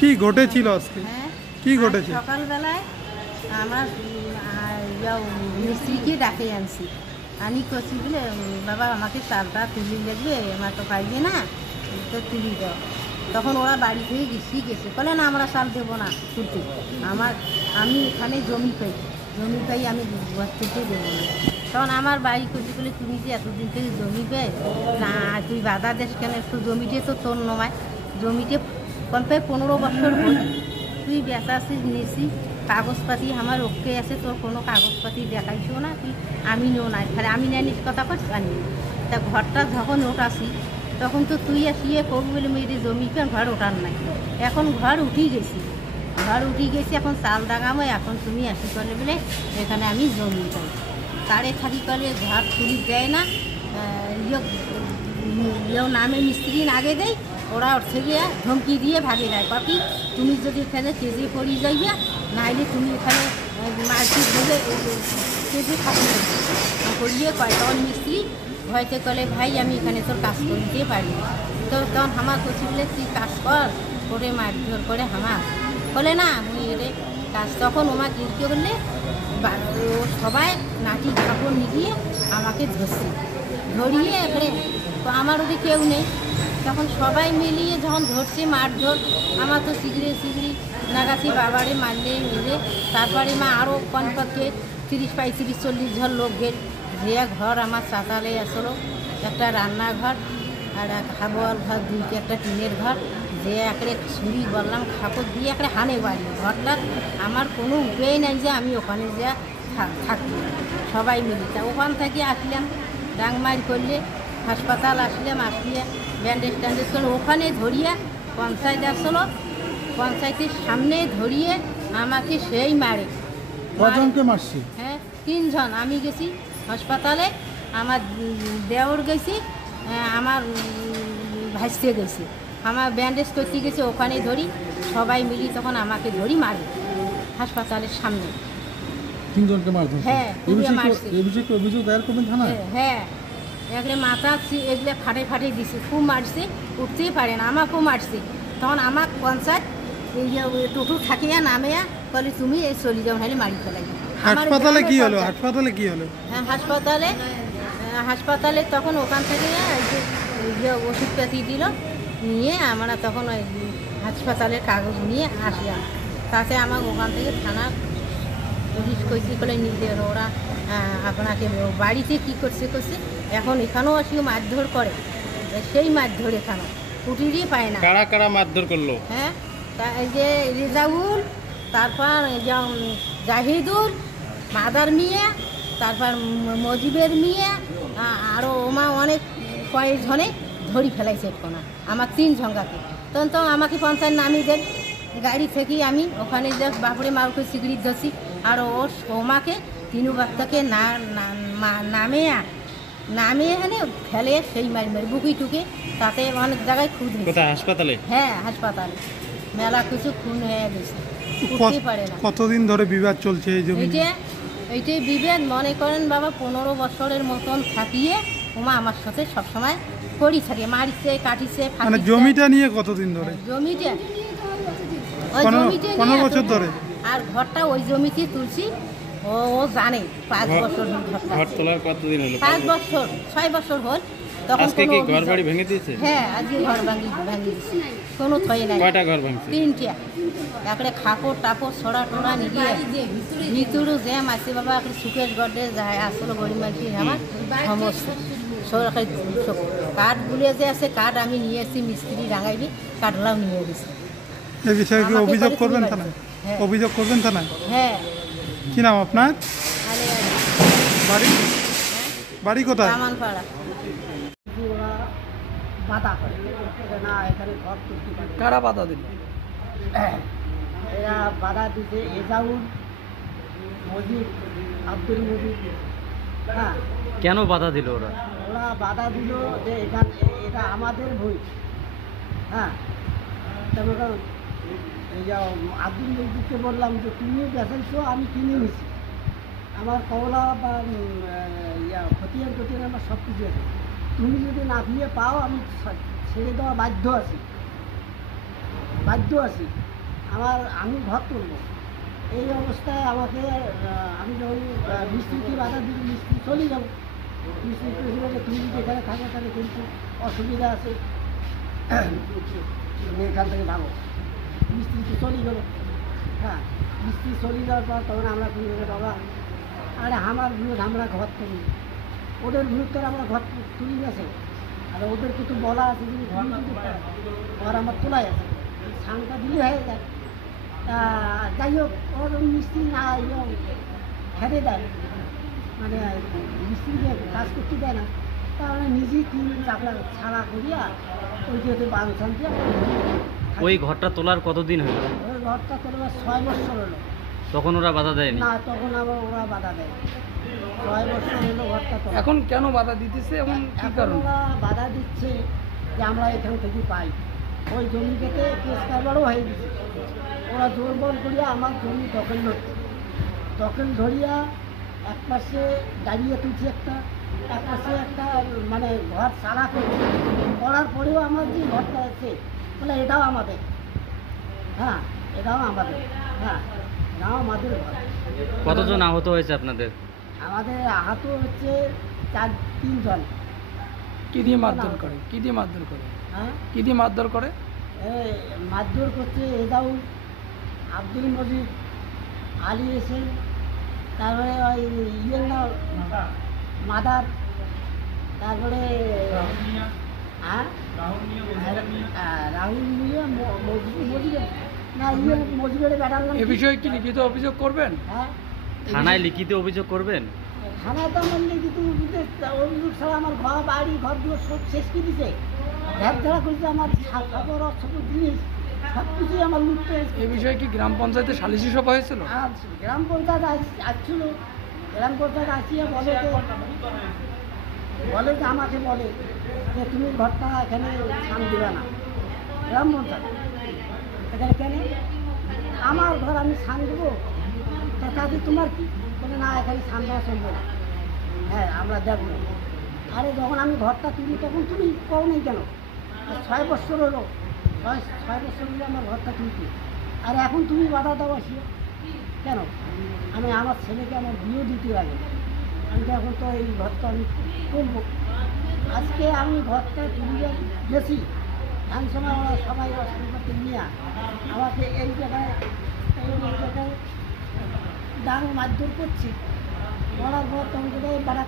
কি ঘটেছিল আজকে? হ্যাঁ, কি ঘটেছে? সকালবেলায় আমার মিস্ত্রিকে ডাকে আনছি, আনি করছি বলে বাবা আমাকে চালটা তুলি লাগবে, আমার তো পাইবে না, তো তুলি দাও। তখন ওরা বাড়ি থেকে গেছে, বলে না আমরা চাল দেবো না তুলতে, আমি এখানে জমি পাই আমি ঘর তুলতে দেবো না। তখন আমার বাড়ি করছি বলে তুমি যে এতদিন থেকে জমি পেয়ে না, তুই বাধা দেশ কেন, একটু জমিতে তো তোর নয়, জমিতে প্রায় 15 বছর হল তুই বেচাছিস নিছি, কাগজপাতি আমার ওকে আছে, তোর কোনো কাগজপাতি দেখাইছো না, তুই আমি নেও নাই, তাহলে আমি নেনিস কথা কর জানি। তা ঘরটা যখন ওঠাছি তখন তো তুই আসিয়ে করবি বলে মেয়েদের জমি পেন ঘর ওঠার নাই, এখন ঘর উঠি গেছি, এখন চাল দাগামো, এখন তুমি আসি করলে বলে এখানে আমি জমি পাই, তারে খালি করলে ঘর তুলি দেয় না, নামে মিস্ত্রি আগে দেয়, ওরা ওর থেকে ধমকি দিয়ে ভাগে যায়, পাপি তুমি যদি এখানে কেজে পড়ি যাইয়া, নাহলে তুমি এখানে মারপিট ভেবে কেজে করিয়ে কয়। তখন মিস্ত্রি ভয়তে কলে ভাই আমি এখানে তোর কাজ করতে পারি, তো তখন হামা করছি বলে তুই কাজ করে মারধর করে হামা বলে না মুই এরে কাজ। তখন ওমা কি বললে সবাই নাটি কাপড় নিয়ে আমাকে ধরিয়ে এবারে, তো আমার ওদের কেউ নেই, তখন সবাই মিলিয়ে যখন ধরছে মারধর, আমার তো শিগড়ি নাগাছি বাবারে মারলে মেরে, তারপরে মা আরও কনপক্ষে 30-35-40 জন লোক গেল, যে ঘর আমার চাতালে আসলো, একটা রান্নাঘর আর এক হাবল ঘর, দুইটি একটা টিনের ঘর, যে একড়ে ছুরি বললাম খাপড় দিয়ে একড়ে হানে বাড়ি ঘরটার, আমার কোনো উপায় নাই যে আমি ওখানে যে থাকি, সবাই মিলি। তা ওখান থেকে আসলাম, ডাংমারি করলে হাসপাতাল আসলে ব্যান্ডেজ ট্যান্ডেজ করলে, ওখানে ধরিয়ে পঞ্চায়েত আসলো, পঞ্চায়েতের সামনে ধরিয়ে আমাকে সেই মারে। কজনকে মারছে? হ্যাঁ 3 জন। আমি গেছি হাসপাতালে, আমার দেওর গেছি, আমার ভাইসতে গেছি, আমার ব্যান্ডেজ করতে গেছে, ওখানে ধরি সবাই মিলি, তখন আমাকে ধরি মারে হাসপাতালের সামনে। 3 জনকে মারছে? হ্যাঁ, অভিযোগ দায়ের করবেন থানায়? হ্যাঁ, এগুলো মাথা এগুলো ফাটে দিছে, খুব মারছে, উঠতেই পারে না, আমাকেও মারছে। তখন আমার পঞ্চায়েত এই টোটো থাকিয়া নামিয়া বলে তুমি এই চলে যাও, নাহলে মারি ফেলাই। হাসপাতালে কি হলো? হ্যাঁ, হাসপাতালে তখন ওখান থেকে যে ওষুধপাতি দিল, নিয়ে আমরা তখন ওই হাসপাতালের কাগজ নিয়ে আসলাম। তাতে আমার ওখান থেকে থানা পুলিশ কইছি বলে নিজের ওরা আপনাকে বাড়িতে কী করছে এখন এখানেও আসিও মারধর করে, সেই মারধর এখানে কুটিরই পায় না। কারা মারধর করলো? হ্যাঁ, এই যে রেজাউল, তারপর জাহিদুল, মাদার মিয়া, তারপর মজিবের মিয়া, আরও ওমা অনেক কয়েকজনে ধরি ফেলাইছে কোনা আমার 3 জনকে। তখন তো আমাকে পঞ্চায়েত নামিয়ে দেন গাড়ি থেকে, আমি ওখানে যে বাপরে মাউকে সিগড়ি ধরছি, আর ওর ওমাকে 3 বাচ্চাকে নামে এখানে ফেলে সেই মারি বুকি টুকে, তাতে অনেক জায়গায় খুঁজ হয়েছে। হাসপাতালে? হ্যাঁ, হাসপাতালে মেলা কিছু খুন হয়ে গেছে, উঠতে পারে না। কতদিন ধরে বিবাদ চলছে এই জমি? এইটাই বিবাদ মনে করেন বাবা 15 বছরের মতন থাকিয়ে ওমা আমার সাথে সবসময় করি থাকে, মারিছে কাটিছে। মানে জমিটা নিয়ে কতদিন ধরে? জমিটা 15 বছর ধরে। আর ঘরটা ওই জমিতে তুলছি, ও জানে 5 বছর ঘর তোলার কতদিন হলো? 5 বছর 6 বছর হল। তখন আজকে কি ঘর বাড়ি ভেঙে দিয়েছে? হ্যাঁ, আজকে ঘর ভেঙে দিয়েছে, কোনো থই নাই। কয়টা ঘর ভাঙছে? 3টা। একড়ে খাপড় টাপড় ছড়া টোড়া নিয়ে ভিতরু জ্যাম আছে বাবা, একটু সুকেশ গডে যায় আসলে গরিব মানুষ আমার সমস্যা। সরকারি কাঠ গুলে যে আছে, কাঠ আমি নিয়ে এসেছি, মিস্ত্রি রাঙাইবি, কাঠলাও নিয়ে গেছি। এই বিষয়ে কি অভিযোগ করবেন থানায়? অভিযোগ করবেন থানায়? হ্যাঁ। কি নাম আপনার? বাড়ি কোথায়? রামানপাড়া। বাধা করে না, এখানে ঘর তুলতে পারে। কারা বাধা দিল? এরা বাধা দিতে এজাউল, মজিদ, আব্দুল মজিদ। হ্যাঁ, কেন বাধা দিল ওরা? ওরা বাধা দিল যে এটা আমাদের ভুল। হ্যাঁ, তেমন এই যে আব্দুল মজিদকে বললাম যে তুমি বেচাইছো, আমি কিনে নিছি, আমার কওলা বা খতিয়ান আমার সব কিছু আছে, তুমি যদি না দিয়ে পাও আমি ছেড়ে দেওয়া বাধ্য আছি। আমি ঘর তুলবো এই অবস্থায় আমাকে আমি যখন মিস্ত্রিকে বাধা দিই মিস্ত্রি চলে যাবো মিস্ত্রি চলে গেলে তুমি যদি এখানে থাকো তাহলে কিন্তু অসুবিধা আছে তুমি এখান থেকে ভাবো মিস্ত্রি তো চলে গেলো হ্যাঁ মিস্ত্রি চলে যাওয়ার পর তখন আমরা কিন্তু বাবা আরে আমার বিরুদ্ধ আমরা ঘর তুলি ওদের বিরুদ্ধে আমরা ঘর তুলি গেছে আর ওদের কিছু বলা আছে যদি ঘর আমার তোলাই আছে সাংটা দিলে হয়ে যায় তা যাই হোক ওর মিস্ত্রি না খেতে দেয় মানে মিস্ত্রিকে কাজ করতে দেয় না তাহলে নিজেই তিন চাপড়া ছাড়া করিয়া ওই যে বাঁধন দিয়ে ওই ঘরটা তোলার কতদিন হলো? ওই ঘরটা তোলা 6 বছর হলো। তখন ওরা বাধা দেয়নি? না তখন আবার ওরা বাধা দেয় 6 বছর হলো ঘরটা তোলা। এখন কেন বাধা দিতেছে এবং কি এখন কারণ? ওরা বাধা দিচ্ছে যে আমরা এখান থেকে পাই ওই জমি কেটে কেস কারবারও হয়ে গেছে ওরা জোর বল করিয়া আমার জমি দখল ধরিয়া এক পাশে দাঁড়িয়ে তুলছে একটা এক পাশে একটা মানে ঘর সারা করছে করার পরেও আমার যে ঘরটা আছে বলে এটাও আমাদের হ্যাঁ এটাও আমাদের হ্যাঁ এটাও আমাদের ঘর। কতজন আহত হয়েছে আপনাদের? আমাদের আহত হচ্ছে 3 জন। কি দিয়ে মারধর করে? কি দিয়ে মারধর করে? হ্যাঁ কি দিয়ে মারধর করে? মারধর করছে এদাউল আব্দুল মজিদ আলী এসেন তারপরে ওই ইয়ের নাম মাদার তারপরে হ্যাঁ রাহুল মিয়া মজিবের না ইয়ে মজিবের ব্যাটার নাম এ বিষয়ে কি লিখিত অভিযোগ করবেন? হ্যাঁ থানায় লিখিত অভিযোগ করবেন? থানায় তো আমার লিখিত অভিযোগ ছাড়া আমার ঘর বাড়ি ঘর দিয়ে সব শেষ করে দিছে ঝাড় করছে আমার খবর সব জিনিস সব কিছুই আমার লুট হয়েছে। এ বিষয়ে কি গ্রাম পঞ্চায়েতে সালিশি সভা হয়েছিল? আর গ্রাম পঞ্চায়েত আসছিল গ্রাম পঞ্চায়েত আসিয়া বলে যে আমাকে বলে যে তুমি ঘরটা এখানে সান দিবে না গ্রাম পঞ্চায়েত এখানে কেন আমার ঘর আমি সান দেবো তাতে তোমার কি বলে না এখানে সান দেওয়া চলবে না হ্যাঁ আমরা দেখবো আরে যখন আমি ঘরটা তুলি তখন তুমি কও নেই কেন 6 বছর হলো 6 বছর হলো আমার ঘরটা তুলছি আর এখন তুমি বাধা দাও আসিও কেন আমি আমার ছেলেকে আমার বিয়ে দিতে লাগে আমি তো এখন তো এই ঘরটা আমি তুলবো আজকে আমি ঘরটা তুলিয়ে গেছি এমন সময় ওরা সবাই অস্ত্রপাতি নিয়ে আমাকে এই জায়গায় ডাং মারধর করছে বলার পর তখন বাড়া